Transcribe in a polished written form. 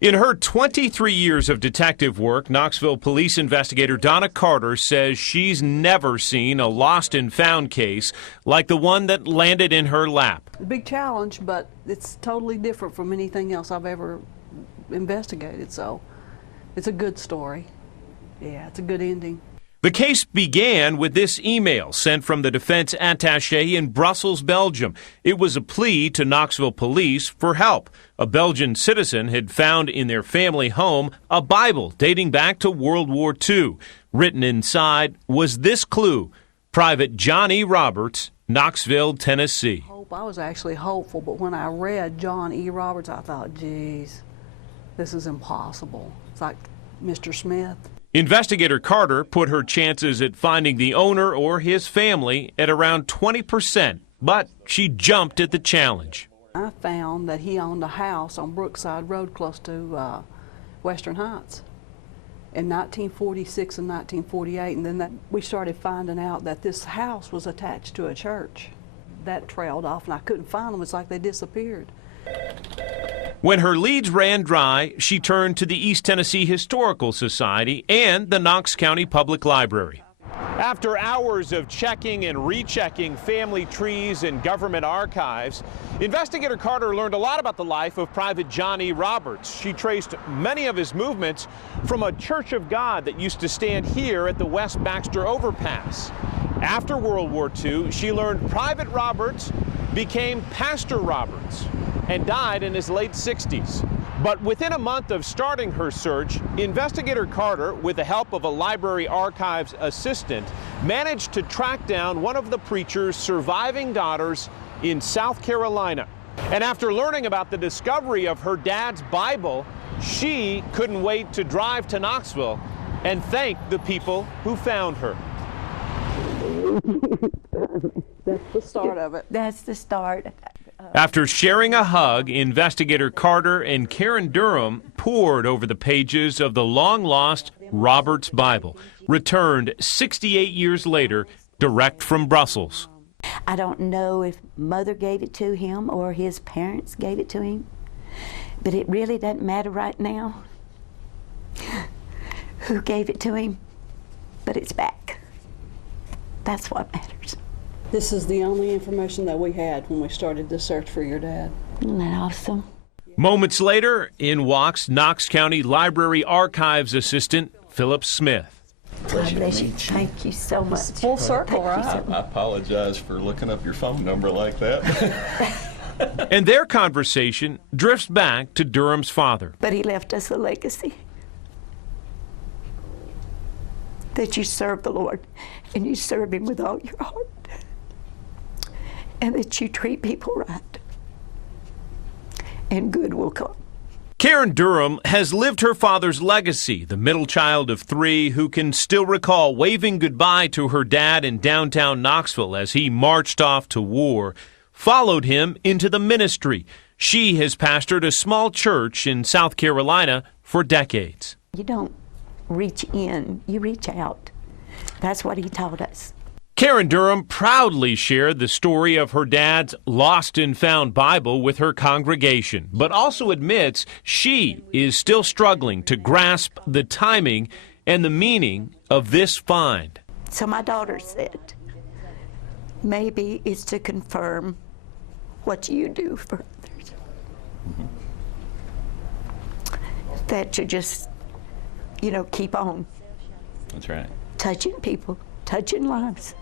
In her 23 years of detective work, Knoxville police investigator Donna Carter says she's never seen a lost and found case like the one that landed in her lap. A big challenge, but it's totally different from anything else I've ever investigated, so it's a good story. Yeah, it's a good ending. The case began with this email sent from the defense attaché in Brussels, Belgium. It was a plea to Knoxville police for help. A Belgian citizen had found in their family home a Bible dating back to World War II. Written inside was this clue: Private John E. Roberts, Knoxville, Tennessee. I was actually hopeful, but when I read John E. Roberts, I thought, geez, this is impossible. It's like Mr. Smith. Investigator Carter put her chances at finding the owner or his family at around 20%, but she jumped at the challenge. I found that he owned a house on Brookside Road close to Western Heights in 1946 and 1948, and then we started finding out that this house was attached to a church. That trailed off, and I couldn't find them. It's like they disappeared. When her leads ran dry, she turned to the East Tennessee Historical Society and the Knox County Public Library. After hours of checking and rechecking family trees and government archives, investigator Carter learned a lot about the life of Private John E. Roberts. She traced many of his movements from a Church of God that used to stand here at the West Baxter Overpass. After World War II, she learned Private Roberts became Pastor Roberts and died in his late 60s. But within a month of starting her search, investigator Carter, with the help of a library archives assistant, managed to track down one of the preacher's surviving daughters in South Carolina. And after learning about the discovery of her dad's Bible, she couldn't wait to drive to Knoxville and thank the people who found her. That's the start of it. That's the start. After sharing a hug, investigator Carter and Karen Durham pored over the pages of the long-lost Roberts Bible, returned 68 years later, direct from Brussels. I don't know if Mother gave it to him or his parents gave it to him, but it really doesn't matter right now who gave it to him, but it's back. That's what matters. This is the only information that we had when we started the search for your dad. Isn't that awesome? Moments later, in walks Knox County Library Archives Assistant Philip Smith. God bless you. Thank you so much. It's full circle, right? I apologize for looking up your phone number like that. And their conversation drifts back to Durham's father. But he left us a legacy. That you serve the Lord, and you serve him with all your heart. And that you treat people right, and good will come. Karen Durham has lived her father's legacy, the middle child of three who can still recall waving goodbye to her dad in downtown Knoxville as he marched off to war, followed him into the ministry. She has pastored a small church in South Carolina for decades. You don't reach in, you reach out. That's what he taught us. Karen Durham proudly shared the story of her dad's lost and found Bible with her congregation, but also admits she is still struggling to grasp the timing and the meaning of this find. So my daughter said, maybe it's to confirm what you do for others. That you just, keep on. That's right. Touching people, touching lives.